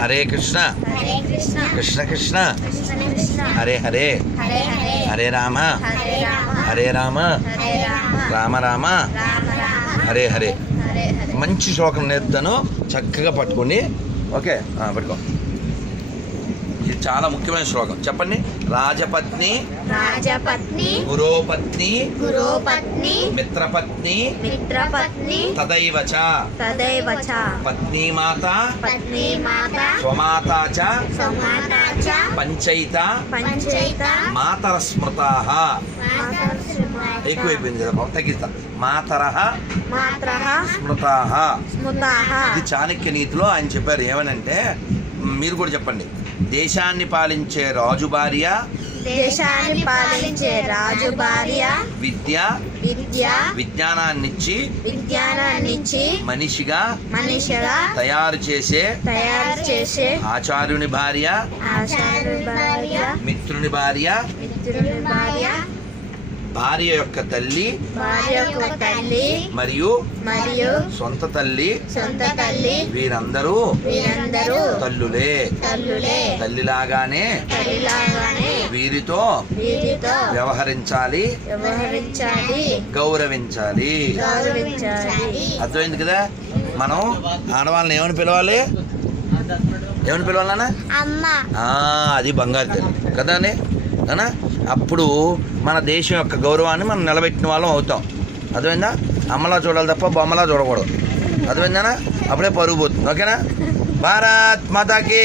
హరే కృష్ణ కృష్ణ కృష్ణ హరే హరే హరే రామ హరే రామ రామ రామ హరే హరే. మంచి శ్లోకం నేర్పుతాను, చక్కగా పట్టుకోండి. ఓకే, పట్టుకో. ఇది చాలా ముఖ్యమైన శ్లోకం. చెప్పండి. రాజపత్ని గురోపత్ని మిత్రపత్ని తదైవచ పత్నీమాత స్వమాతా చ పంచైత మాతర స్మృతాః. ఎక్కువైపోయింది కదా, తగ్గిస్తా. మాతరః స్మృతాః. ఇది చాణక్య నీతిలో ఆయన చెప్పారు. ఏమనంటే, మీరు కూడా చెప్పండి. దేశాన్ని పాలించే రాజు భార్య విజ్ఞానాన్నిచ్చి మనిషిగా తయారు చేసే ఆచార్యుని భార్య మిత్రుని భార్య భార్య యొక్క తల్లి మరియు సొంత తల్లి వీరందరూ తల్లులే. తల్లిలాగానే వీరితో వ్యవహరించాలి, గౌరవించాలి. అర్థమైంది కదా. మనం ఆడవాళ్ళని ఏమని పిలవాలి? ఏమని పిలవాలన్నా? అది బంగారు తల్లి కదా అని అనా. అప్పుడు మన దేశం యొక్క గౌరవాన్ని మనం నిలబెట్టిన వాళ్ళం అవుతాం. అర్థమైందా? అమ్మలా చూడాలి తప్ప బొమ్మలా చూడకూడదు. అర్థమైందా? అప్పుడే పరుగు పోతుంది. ఓకేనా? భారత్ మాతాకి.